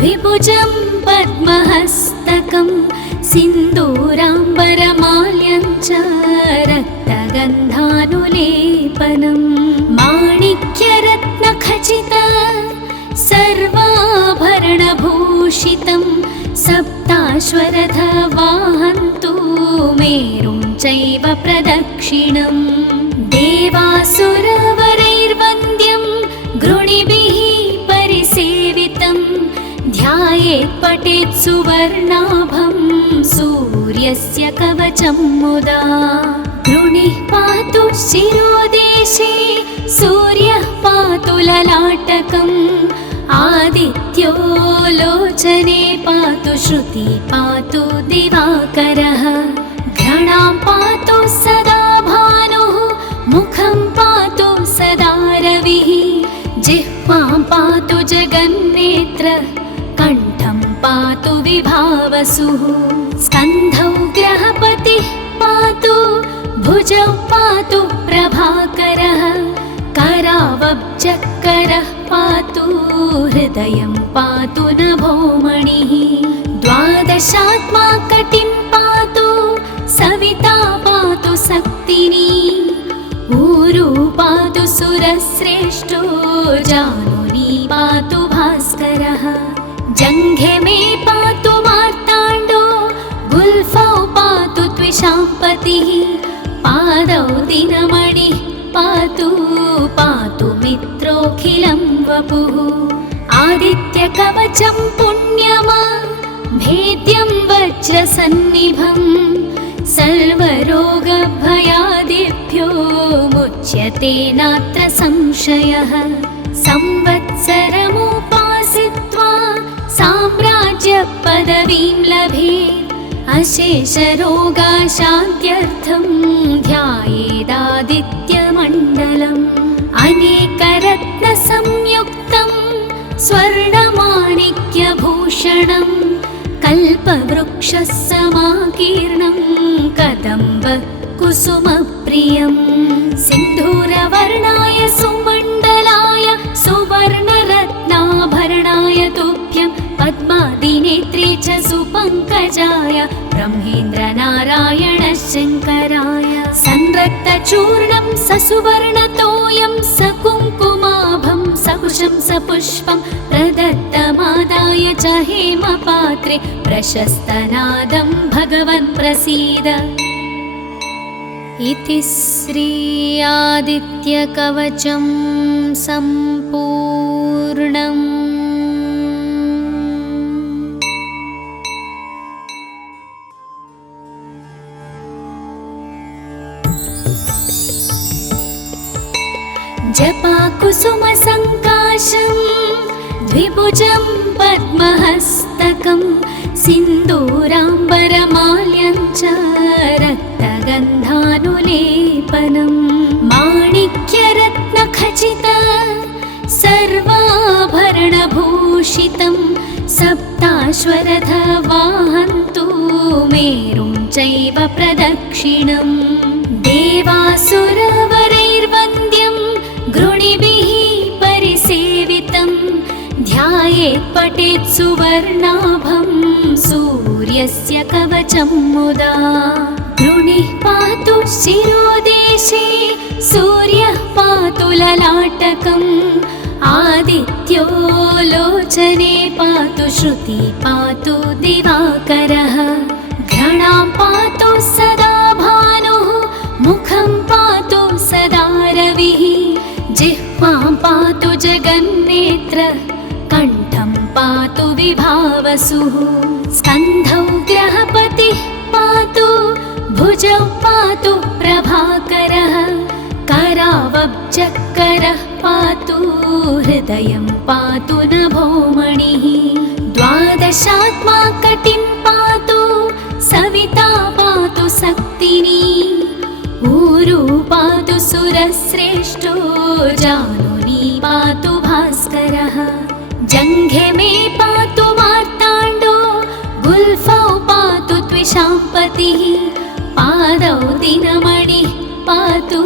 द्विभुजं पद्महस्तकं सिन्दूराम्बरमाल्यं च रक्तगन्धानुलेपनं माणिक्यरत्नखचित सर्वाभरणभूषितं सप्ताश्वरथवाहन्तु मेरुं चैव प्रदक्षिणं देवासुरवरैर्वन्द्यं गृणिभिः परिसेवितं ध्यायेत् पठेत् सुवर्णाभं सूर्यस्य कवचं मुदा गृणिः पातु शिरोदेशे सूर्यः पातु ललाटकम् आदित्यो लोचने पातु श्रुति पातु दिवाकरः घ्राणां पातु सदा भानुः मुखं पातु सदा रविः जिह्वां पातु जगन्नेत्र कण्ठं पातु विभावसुः स्कन्धौ ग्रहपतिः पातु भुजौ पातु प्रभाकरः करावब्जकरः पातु हृदयं पातु नभोमणिः द्वादशात्मा कटिं पातु सविता पातु शक्तिनी ऊरु पातु सुरश्रेष्ठो जानुनी पातु भास्करः जङ्घे मे पातु मार्ताण्डो गुल्फौ पातु त्विषाम्पतिः पादौ दिनमणिः पातु पातु मित्रोऽखिलं वपुः आदित्यकवचं पुण्यमा भेद्यं वज्रसन्निभं सर्वरोगभयादिभ्यो मुच्यते नात्र संशयः संवत्सरमुपासित्वा साम्राज्यपदवीं लभेत् अशेषरोगशान्त्यर्थं ध्यायेदादित्यमण्डलम् अनेकरत्नसंयुक्तं स्वर्णमाणिक्यभूषणं कल्पवृक्षसमाकीर्णं कदम्बकुसुमप्रियं सिन्धूरवर्णाय सुमण्डलाय सुवर्णरत्नाभरणाय तुभ्यं पद्मादिनेत्रे च सुपङ्कजाय ब्रह्मेन्द्रनारायण शङ्कराय संरक्तचूर्णं ससुवर्णतोयं सकुङ्कुमाभं सकुशं सपुष्पं प्रदत्तमादाय च हेमपात्रे प्रशस्तनादं भगवन् प्रसीद इति श्री आदित्यकवचं सम्पूर्णम्। जपाकुसुमसङ्काशं द्विभुजं पद्महस्तकं सिन्दूराम्बरमाल्यं च रक्तगन्धानुलेपनं माणिक्यरत्नखचित सर्वाभरणभूषितं सप्ताश्वरथवाहन्तु मेरुं चैव प्रदक्षिणं देवासुरवरैर्वन्द्यं गृणिभिः परिसेवितं ध्यायेत् पठेत् सुवर्णाभं सूर्यस्य कवचं मुदा गृणिः पातु शिरोदेशे सूर्यः पातु ललाटकम् आदित्यो लोचने पातु श्रुति पातु दिवाकरः घ्राणां पातु सदा भानुः मुखं पातु सदा रविः जिह्वां पातु जगन्नेत्र कण्ठं पातु विभावसुः स्कन्धौ ग्रहपतिः पातु भुजौ पातु प्रभाकरः करावब्जकरः पातु हृदयं पातु नभोमणिः द्वादशात्मा कटिं पातु सविता पातु शक्तिनी ऊरु पातु सुरश्रेष्ठो जानुनी पातु भास्करः जङ्घे मे पातु मार्ताण्डो गुल्फौ पातु त्विषाम्पतिः पादौ दिनमणिः पातु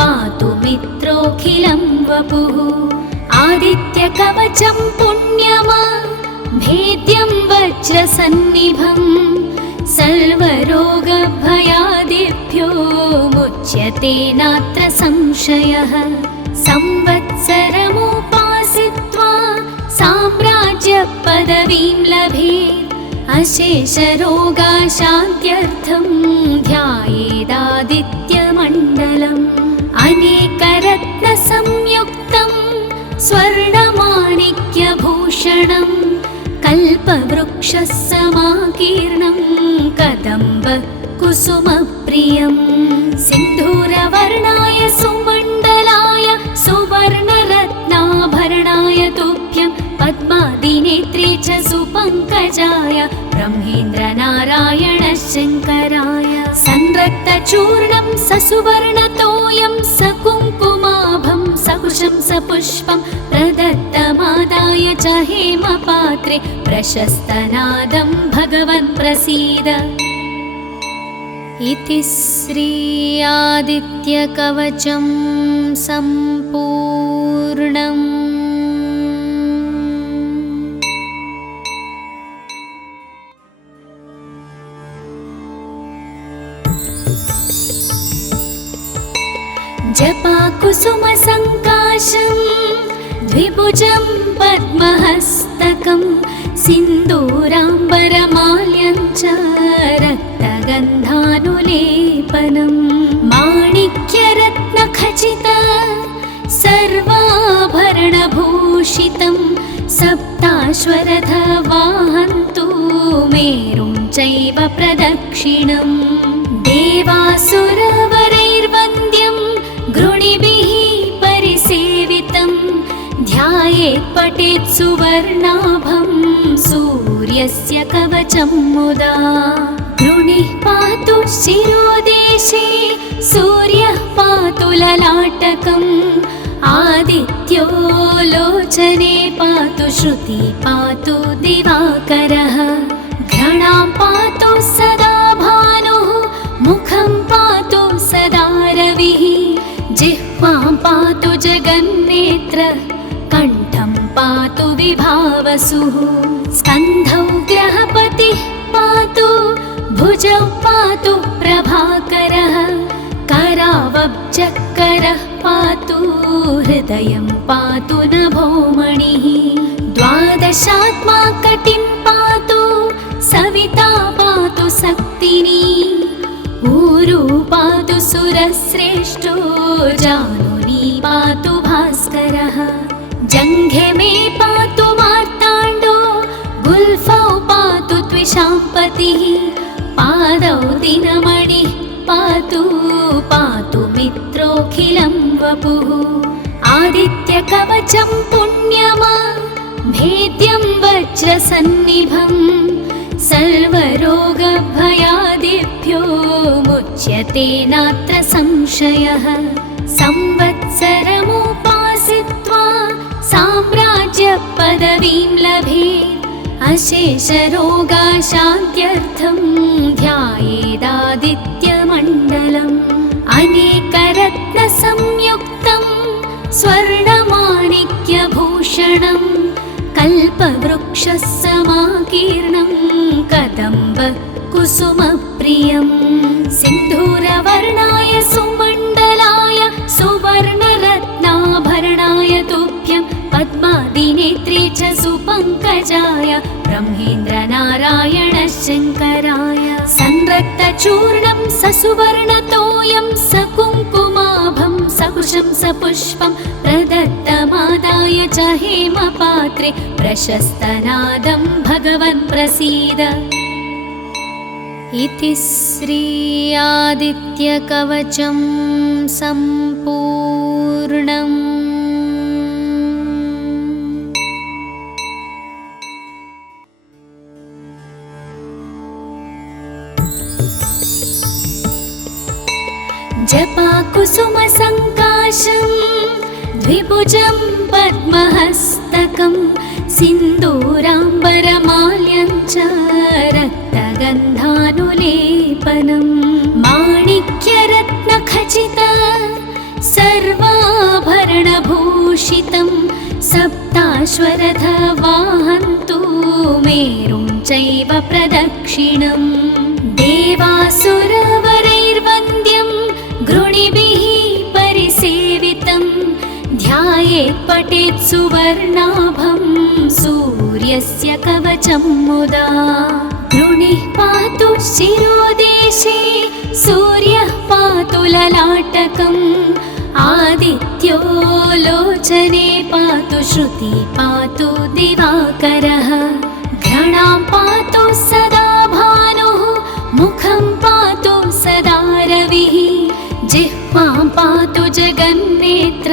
पातु मित्रोऽखिलं वपुः आदित्यकवचं पुण्यमा वज्रसन्निभं सर्वरोगभयादिभ्यो मुच्यते नात्र संशयः। संवत्सरमुपासित्वा साम्राज्यपदवीं लभेत् अशेषरोगाशान्त्यर्थं ध्यायेदादित्यमण्डलम्। अनेकरत्नसंयुक्तं स्वर्णमाणिक्यभूषणं कल्पवृक्षसमाकीर्णं कदम्बकुसुमप्रियं। सिन्धूरवर्णाय सुमण्डलाय सुवर्णरत्नाभरणाय तुभ्यं पद्मादिनेत्रे च सुपङ्कजाय ब्रह्मेन्द्रनारायण शङ्कराय। संरक्तचूर्णं ससुवर्णतोयं सकुङ्कुमाभं सकुशं सपुष्पं प्रदत्तमादाय च हेमपात्रे प्रशस्तनादं भगवन् प्रसीद। इति श्री आदित्यकवचं सम्पूर्णम्। जपाकुसुमसङ्काशं द्विभुजं पद्महस्तकं सिन्दूराम्बरमाल्यं च रक्तगन्धानुलेपनं माणिक्यरत्नखचित सर्वाभरणभूषितं सप्ताश्वरथवाहन्तु मेरुं चैव प्रदक्षिणम्। देवासुरवरैर्वन्द्यं गृणिभिः परिसेवितं ध्यायेत् पठेत् सुवर्णाभं सूर्यस्य कवचं मुदा। गृणिः पातु शिरोदेशे सूर्यः पातु ललाटकम् आदित्यो लोचने पातु श्रुति पातु दिवाकरः। घ्राणां पातु सदा भानुः मुखं पातु सदा रविः जिह्वां पातु जगन्नेत्र कण्ठं पातु विभावसुः। स्कन्धौ ग्रहपतिः पातु भुजौ पातु प्रभाकरः करावब्जकरः पातु हृदयं पातु नभोमणिः। द्वादशात्मा कटिं पातु सविता पातु शक्तिनी ऊरू पातु सुरश्रेष्ठो जानुनी पातु भास्करः। जङ्घे मे पातु मार्ताण्डो गुल्फौ पातु त्विषाम्पतिः पादौ दिनमणिः पातु पातु मित्रोऽखिलं वपुः। आदित्यकवचं पुण्यमा भेद्यं वज्रसन्निभं सर्वरोगभयादिभ्यो मुच्यते नात्र संशयः। संवत्सरमुपासित्वा साम्राज्यपदवीं लभेत् अशेषरोगाशान्त्यर्थं ध्यायेदादित्यमण्डलम्। अनेकरत्नसंयुक्तं स्वर्णमाणिक्यभूषणं कल्पवृक्षसमाकीर्णं कदम्बकुसुमप्रियं। सिन्धूरवर्णाय सुमण्डलाय सुवर्णरत्नाभरणाय तुभ्यं पद्मादिनेत्रे च सुपङ्कजाय ब्रह्मेन्द्रनारायण शङ्कराय। संरक्तचूर्णं ससुवर्णतोयं सकुङ्कुमाभं सकुशं सपुष्पं प्रदत्तमादाय च हेमपात्रे प्रशस्तनादं भगवन् प्रसीद। इति श्री आदित्यकवचं सम्पूर्णम्। जपाकुसुमसङ्काशं द्विभुजं पद्महस्तकं सिन्दूराम्बरमाल्यं च रक्तगन्धानुलेपनं माणिक्यरत्नखचित सर्वाभरणभूषितं सप्ताश्वरथवाहन्तु मेरुं चैव प्रदक्षिणम् देवासुरवरैर्वन्द्यं गृणिभिः परिसेवितं ध्यायेत् पठेत् सुवर्णाभं सूर्यस्य कवचं मुदा गृणिः पातु शिरोदेशे सूर्यः पातु ललाटकम् आदित्यो लोचने पातु श्रुति पातु दिवाकरः घ्राणां पातु सदा भानुः मुखं पातु सदा रविः जिह्वां पातु जगन्नेत्र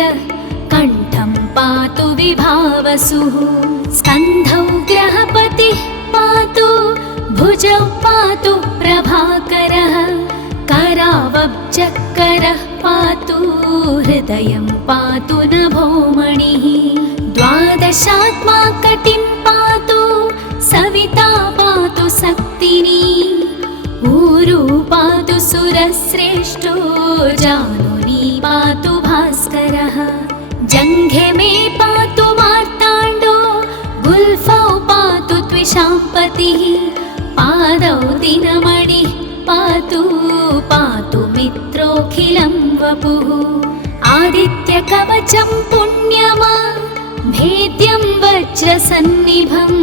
कण्ठं पातु विभावसुः स्कन्धौ ग्रहपतिः पातु भुजौ पातु प्रभाकरः करावब्जकरः पातु हृदयं पातु नभोमणिः द्वादशात्मा कटिं पातु सविता पातु सक्तिनी ऊरु पातु सुरश्रेष्ठो जानुनी पातु भास्करः जङ्घे मे पातु मार्ताण्डो गुल्फौ पातु त्विषाम्पतिः पादौ दिनमणिः पातु पातु मित्रोऽखिलं वपुः आदित्यकवचं पुण्यमा भेद्यं वज्रसन्निभम्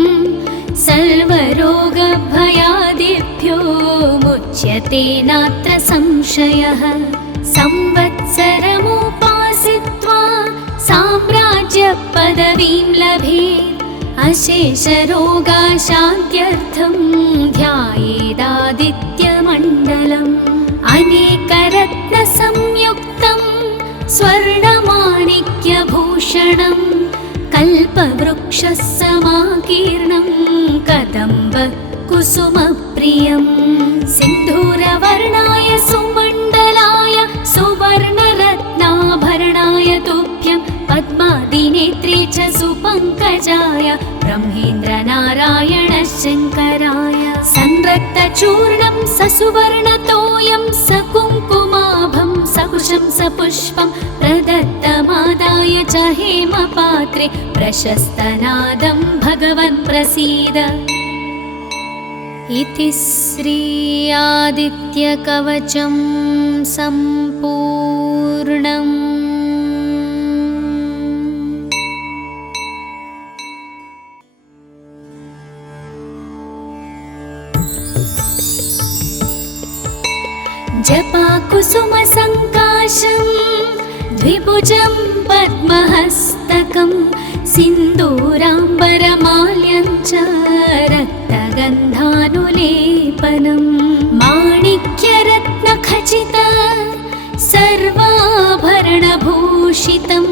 सर्वरोगभयादिभ्यो मुच्यते नात्र संशयः संवत्सरमुपासित्वा साम्राज्यपदवीं लभेत् अशेषरोगाशान्त्यर्थं ध्यायेदादित्यमण्डलम् अनेकरत्नसंयुक्तं स्वर्णमाणिक्यभूषणं कल्पवृक्षसमाकीर्णं कदम्बकुसुमप्रियं सिन्धूरवर्णाय सुमण्डलाय सुवर्णरत्नाभरणाय तुभ्यं पद्मादिनेत्रे च सुपङ्कजाय ब्रह्मेन्द्रनारायण शङ्कराय संरक्तचूर्णं ससुवर्णतोयं सकुङ्कुमाभं सकुशं सपुष्पं प्रदत्तमादाय च हेमपात्रे प्रशस्तनादं भगवन् प्रसीद इति श्री आदित्यकवचं सम्पूर्णम्। जपाकुसुमसङ्काशं द्विभुजं पद्महस्तकं सिन्दूराम्बरमाल्यं च रक्तगन्धानुलेपनं माणिक्यरत्नखचित सर्वाभरणभूषितं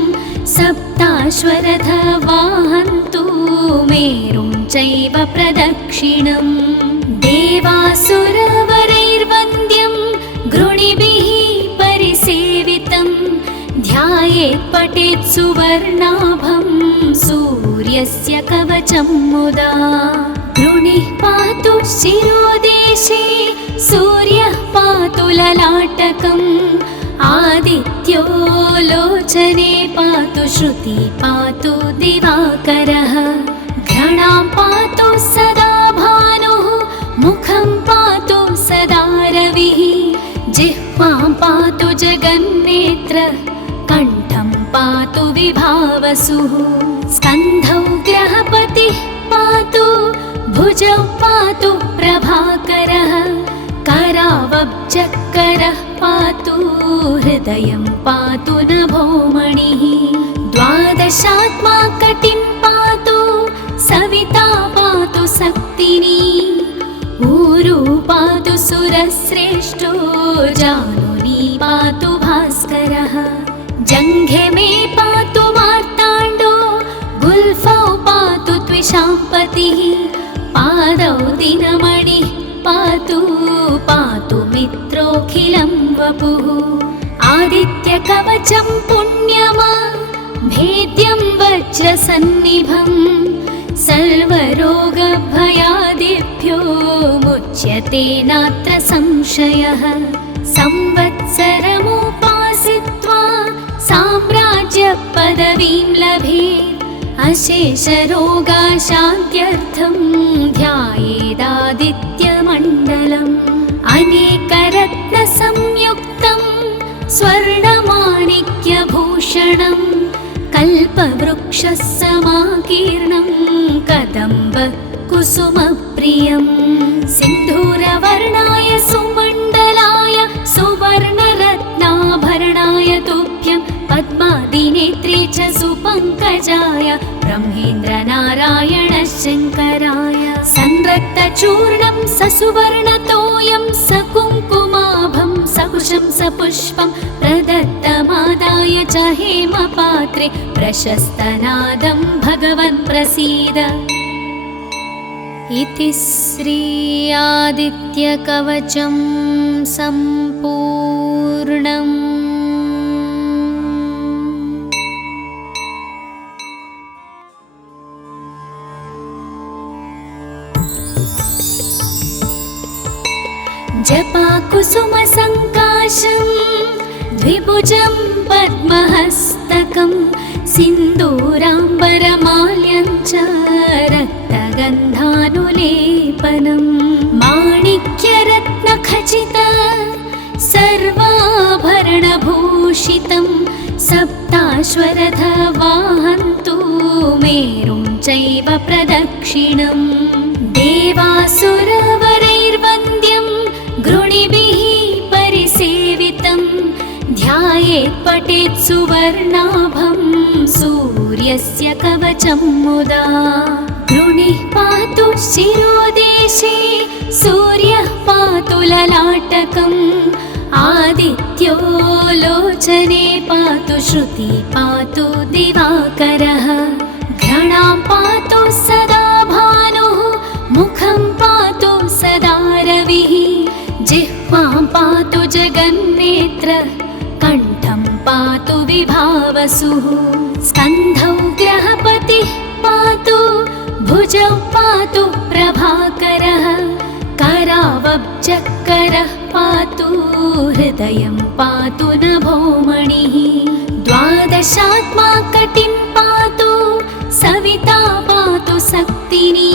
सप्ताश्वरथवाहन्तु मेरुं चैव प्रदक्षिणम् देवासुरवरैर्वन्द्यं गृणिभिः परिसेवितं ध्यायेत् पठेत् सुवर्णाभं सूर्यस्य कवचं मुदा गृणिः पातु शिरोदेशे सूर्यः पातु ललाटकम् आदित्यो लोचने पातु श्रुति पातु दिवाकरः घ्राणां पातु सदा भानुः मुखं पातु सदा रविः जिह्वां पातु जगन्नेत्र कण्ठं पातु विभावसुः स्कन्धौ ग्रहपतिः पातु भुजौ पातु प्रभाकरः करावब्जकरः पातु हृदयं पातु नभोमणिः द्वादशात्मा कटिं पातु सविता पातु सक्तिनी ऊरु पातु सुरश्रेष्ठो जानुनी पातु भास्करः जङ्घे मे पातु मार्ताण्डो गुल्फौ पातु त्विषाम्पतिः पादौ दिनमणिः पातु पातु मित्रोऽखिलं वपुः आदित्यकवचं पुण्यमा भेद्यं वज्रसन्निभम् सर्वरोगभयादिभ्यो मुच्यते नात्र संशयः संवत्सरमुपासित्वा साम्राज्यपदवीं लभेत् अशेषरोगाशान्त्यर्थं ध्यायेत् कल्पवृक्षः समाकीर्णं कदम्ब कुसुमप्रियं सिन्धूरवर्णाय सुमण्डलाय सुवर्णरत्नाभरणाय तुभ्यं पद्मादिनेत्रे च सुपङ्कजाय ब्रह्मेन्द्रनारायण शङ्कराय संरक्तचूर्णं ससुवर्णतोयं सकुङ्कुमाभं सकुशं सपुष्पं प्रदत्तमादाय च हेमपात्रे प्रशस्तनादं भगवन् प्रसीद। इति श्री आदित्यकवचं सम्पूर्णम्। जपाकुसुमसङ्काशं द्विभुजं पद्महस्तकं सिन्दूराम्बरमाल्यं च रक्तगन्धानुलेपनं माणिक्यरत्नखचित सर्वाभरणभूषितं सप्ताश्वरथवाहन्तु मेरुं चैव प्रदक्षिणम् देवासुरवरैर्वन्द्यं गृणिभिः परिसेवितं ध्यायेत् पठेत् सुवर्णाभं सूर्यस्य कवचं मुदा गृणिः पातु शिरोदेशे सूर्यः पातु ललाटकम् आदित्यो लोचने पातु श्रुति पातु दिवाकरः घ्राणां पातु सदा भानुः मुखं पातु सदा रविः जिह्वां पातु जगन्नेत्र कण्ठं पातु विभावसुः स्कन्धौ ग्रहपतिः पातु भुजौ पातु प्रभाकरः करावब्जकरः पातु हृदयं पातु नभोमणिः द्वादशात्मा कटिं पातु सविता पातु सक्तिनी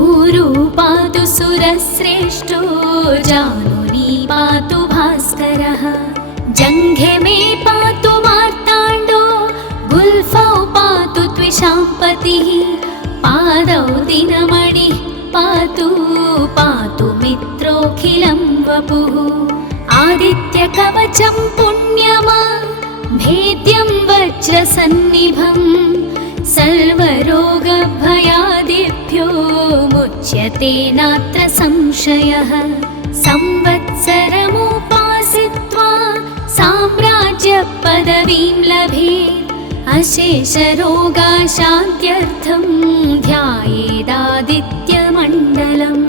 ऊरू पातु सुरश्रेष्ठो जानुनी पातु भास्करः जङ्घे मे पातु मार्ताण्डो गुल्फौ पातु त्विषाम्पतिः पादौ दिनमणिः पातु पातु मित्रोऽखिलं वपुः आदित्यकवचं पुण्यमा भेद्यं वज्रसन्निभं सर्वरोगभयादिभ्यो मुच्यते नात्र संशयः संवत्सरमुपासित्वा साम्राज्यपदवीं लभेत् अशेषरोगाशान्त्यर्थं ध्यायेदादित्यमण्डलम्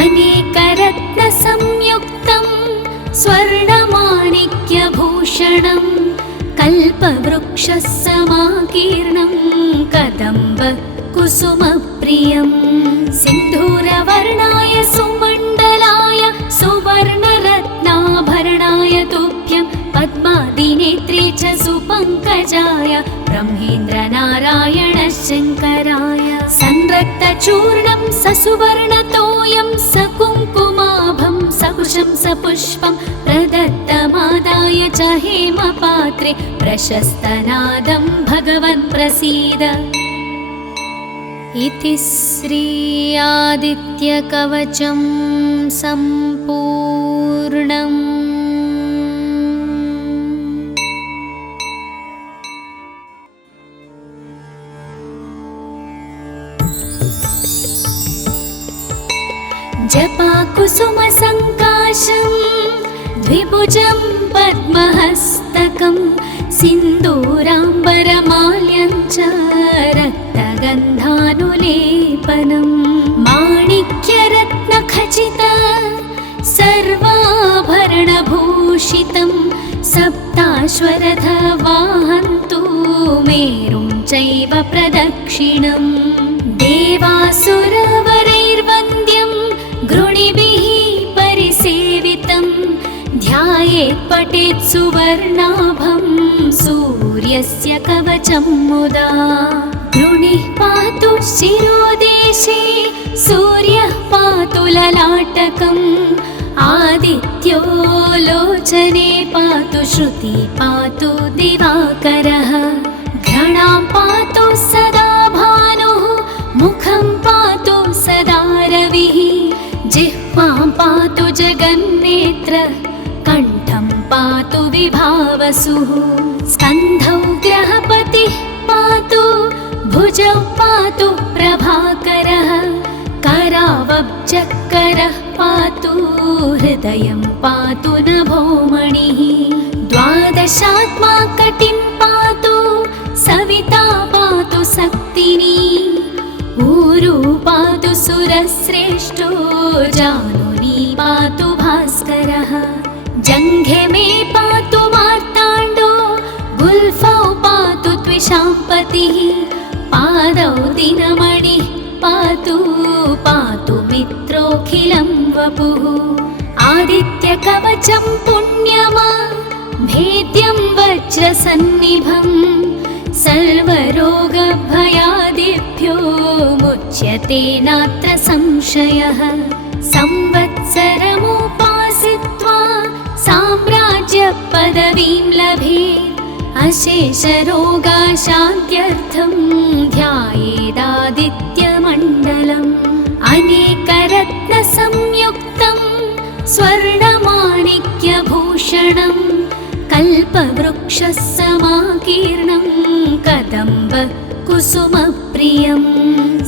अनेकरत्नसंयुक्तं स्वर्णमाणिक्यभूषणं कल्पवृक्षः समाकीर्णं कदम्ब कुसुमप्रियं सिन्धूरवर्णाय सुमण्डलाय सुवर्णरत्नाभरणाय तुभ्यं पद्मादिनेत्रे च सुपङ्कजाय ब्रह्मेन्द्रनारायण शङ्कराय संरक्तचूर्णं ससुवर्णतोयं सकुङ्कुमाभं सकुशं सपुष्पं प्रदत्तमादाय च हेमपात्रे प्रशस्तनादं भगवन् प्रसीद। इति श्री आदित्यकवचं सम्पूर्णम्। जपाकुसुमसङ्काशं द्विभुजं पद्महस्तकं सिन्दूराम्बरमाल्यं च रक्तगन्धानुलेपनं माणिक्यरत्नखचित सर्वाभरणभूषितं सप्ताश्वरथवाहन्तु मेरुं चैव प्रदक्षिणम् देवासुरवरैर्वन्द्यं गृणिभिः परिसेवितं ध्यायेत् पठेत् सुवर्णाभं सूर्यस्य कवचं मुदा गृणिः पातु शिरोदेशे सूर्यः पातु ललाटकम् आदित्यो लोचने पातु श्रुति पातु दिवाकरः सदा भानुः मुखं पातु सदा रविः जिह्वां पातु जगन्नेत्र कण्ठं पातु विभावसुः स्कन्धौ ग्रहपतिः पातु भुजौ पातु प्रभाकरः करावब्जकरः पातु हृदयं पातु नभोमणिः द्वादशात्मा कटिं पातु सविता पातु शक्तिनी ऊरू पातु सुरश्रेष्ठो जानुनी पातु भास्करः जङ्घे मे पातु मार्ताण्डो गुल्फौ पातु त्विषाम्पतिः पादौ दिनमणिः पातु पातु मित्रोऽखिलं वपुः आदित्यकवचं पुण्यमा भेद्यं वज्रसन्निभं सर्वरोगभयादिभ्यो मुच्यते नात्र संशयः संवत्सरमुपासित्वा साम्राज्यपदवीं लभेत् अशेषरोगाशान्त्यर्थं ध्यायेदादित्यमण्डलम् अनेकरत्नसंयुक्तं स्वर्णमाणिक्यभूषणं कल्पवृक्षसमाकीर्णं कदम्ब कुसुमप्रियं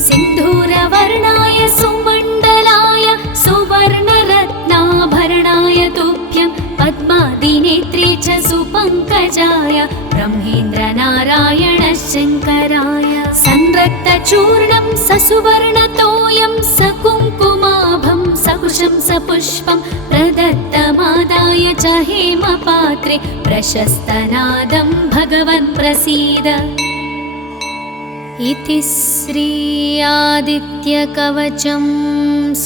सिन्धूरवर्णाय सुमण्डलाय सुवर्णरत्नाभरणाय तुभ्यं पद्मादिनेत्रे च सुपङ्कजाय ब्रह्मेन्द्रनारायण शङ्कराय संरक्तचूर्णं ससुवर्णतोयं सकुङ्कुमाभं सकुशं सपुष्पं प्रदत्तमादाय च हेमपात्रे प्रशस्तनादं भगवन् प्रसीद इति श्री आदित्यकवचं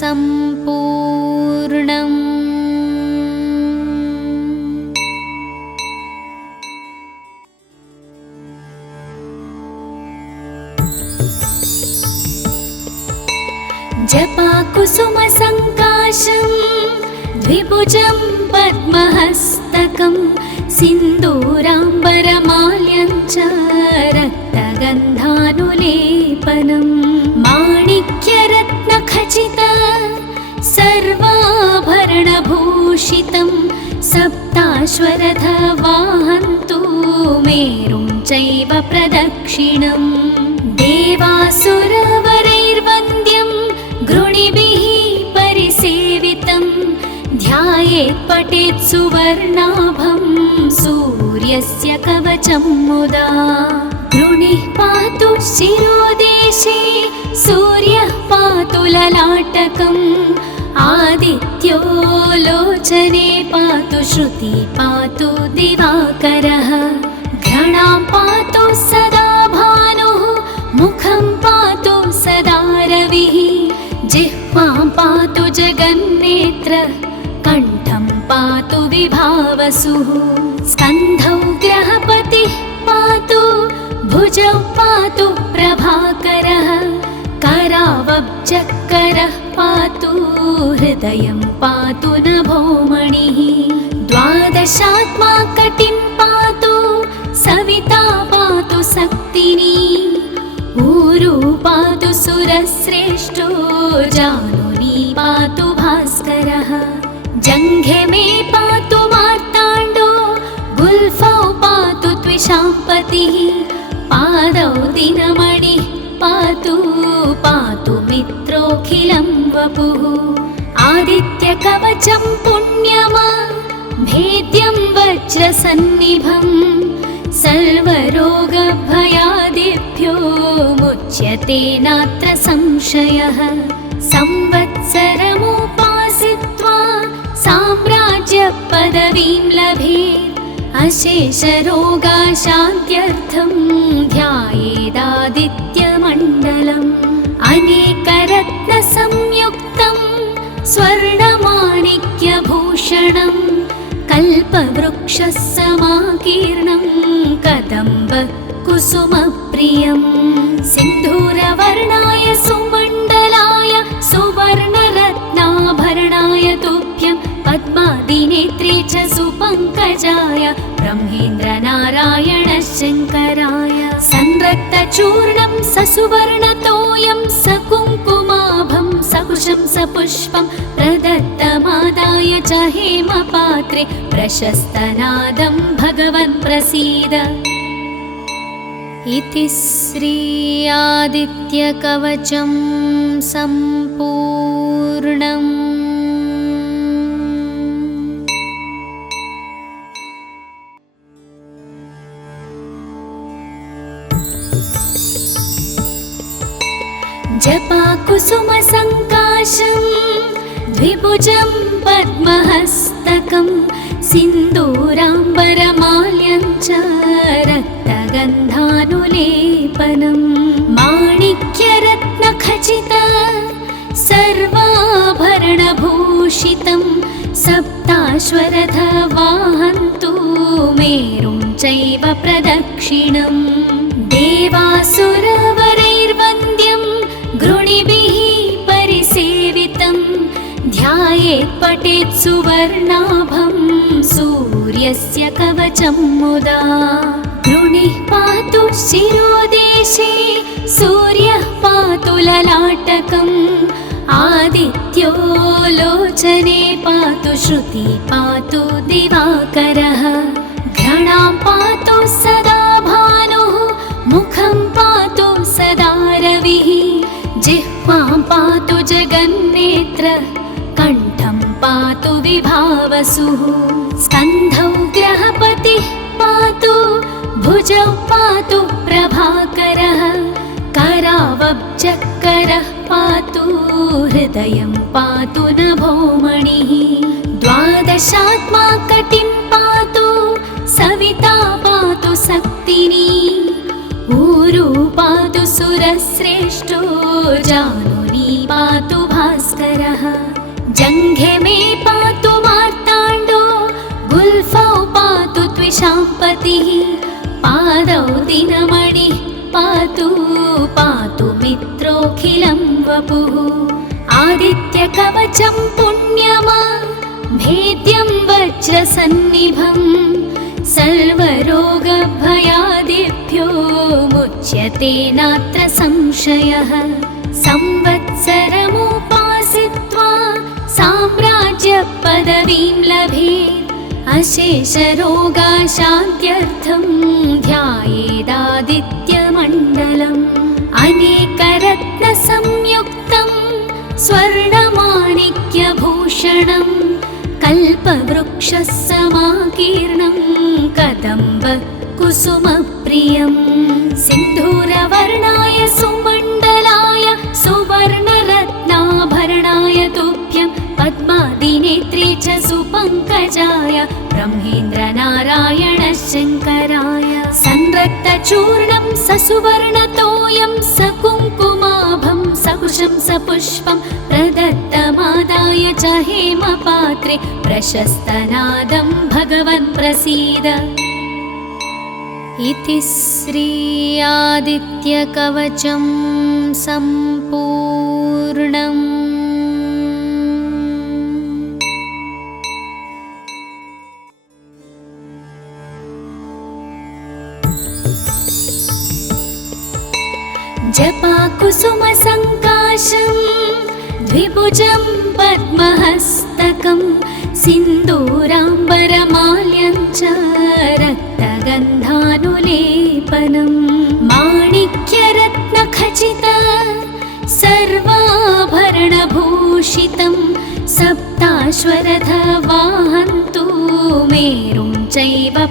सम्पूर्णम्। जपाकुसुमसङ्काशं द्विभुजं पद्महस्तकं सिन्दूराम्बरमाल्यं च रक्तगन्धानुलेपनं माणिक्यरत्नखचित सर्वाभरणभूषितं सप्ताश्वरथवाहन्तु मेरुं चैव प्रदक्षिणं देवासुरवरैर्वन्द्यं गृणिभिः परिसेवितं ध्यायेत् पठेत् सुवर्णाभं सूर्यस्य कवचं मुदा गृणिः पातु शिरोदेशे सूर्यः पातु ललाटकम् आदित्यो लोचने पातु श्रुति पातु दिवाकरः घ्राणां पातु सदा भानुः मुखं पातु सदा रविः जिह्वां पातु जगन्नेत्र कण्ठं पातु विभावसुः स्कन्धौ ग्रहपतिः पातु भुजौ पातु प्रभाकरः करावब्जकरः पातु हृदयं पातु नभोमणिः द्वादशात्मा कटिं पातु सविता पातु शक्तिनी ऊरू पातु सुरश्रेष्ठो जानुनी पातु भास्करः जङ्घे मे पातु मार्ताण्डो गुल्फौ पातु त्विषाम्पतिः पादौ दिनमणिः पातु पातु मित्रोऽखिलं वपुः आदित्यकवचं पुण्यमा भेद्यं वज्रसन्निभं सर्वरोगभयादिभ्यो मुच्यते नात्र संशयः संवत्सरमुपासित्वा साम्राज्यपदवीं लभेत् अशेषरोगाशान्त्यर्थं ध्यायेदादित्यमण्डलम् अनेकरत्नसंयुक्तं स्वर्णमाणिक्यभूषणं कल्पवृक्षसमाकीर्णं कदम्ब कुसुमप्रियं सिन्धूरवर्णाय सुमण्डलाय सुवर्णरत्नाभरणाय तुभ्यं पद्मादिनेत्रे च सुपङ्कजाय ब्रह्मेन्द्रनारायण शङ्कराय संरक्त संरक्तचूर्णं ससुवर्णतोयं सकुङ्कुमाभं सकुशं सपुष्पं प्रदत्तमादाय च हेमपात्रे प्रशस्तनादं भगवन् प्रसीद। इति श्री आदित्यकवचं सम्पूर्णम्। जपाकुसुमसङ्काशं द्विभुजं पद्महस्तकं सिन्दूराम्बरमाल्यं च रक्तगन्धानुलेपनं माणिक्यरत्नखचित सर्वाभरणभूषितं सप्ताश्वरथवाहन्तु मेरुं चैव प्रदक्षिणम् देवासुरवरैर्वन्द्यं गृणिभिः परिसेवितं ध्यायेत् पठेत् सुवर्णाभं सूर्यस्य कवचं मुदा। गृणिः पातु शिरोदेशे सूर्यः पातु ललाटकम् आदित्यो लोचने पातु श्रुति पातु दिवाकरः घ्राणां पातु सदा भानुः मुखं पातु सदा रविः जिह्वां पातु जगन्नेत्र कण्ठं पातु विभावसुः स्कन्धौ ग्रहपतिः पातु भुजौ पातु प्रभाकरः करावब्जकरः पातु हृदयं पातु नभोमणिः द्वादशात्मा कटिं पातु सविता पातु सक्तिनी ऊरु पातु सुरश्रेष्ठो जानुनी पातु भास्करः जङ्घे मे पातु मार्ताण्डो गुल्फौ पातु त्विषाम्पतिः पादौ दिनमणिः पातु पातु मित्रोऽखिलं वपुः आदित्यकवचं पुण्यमा भेद्यं वज्रसन्निभं सर्वरोगभयादिभ्यो मुच्यते नात्र संशयः संवत्सरमुपासित्वा साम्राज्यपदवीं लभेत् अशेषरोगाशान्त्यर्थं ध्यायेदादित्यमण्डलम् अनेकरत्नसंयुक्तं स्वर्णमाणिक्यभूषणं कल्पवृक्षसमाकीर्णं कदम्ब कुसुमप्रियं सिन्धूरवर्णाय सुमण्डलाय सुवर्णरत्नाभरणाय तुभ्यं पद्मादिनेत्रे च सुपङ्कजाय ब्रह्मेन्द्रनारायण शङ्कराय संरक्तचूर्णं ससुवर्णतोयं सकुङ्कुमाभं सकुशं सपुष्पं प्रदत्तमादाय च हेमपात्रे प्रशस्तनादं भगवन् प्रसीद। इति श्री आदित्यकवचं सम्पूर्णम्। जपाकुसुमसङ्काशं द्विभुजं पद्महस्तकं सिन्दूराम्बरमाल्यं च रक्तगन्धानुलेपनं माणिक्यरत्नखचित सर्वाभरणभूषितं सप्ताश्वरथवाहन्तु मेरुं चैव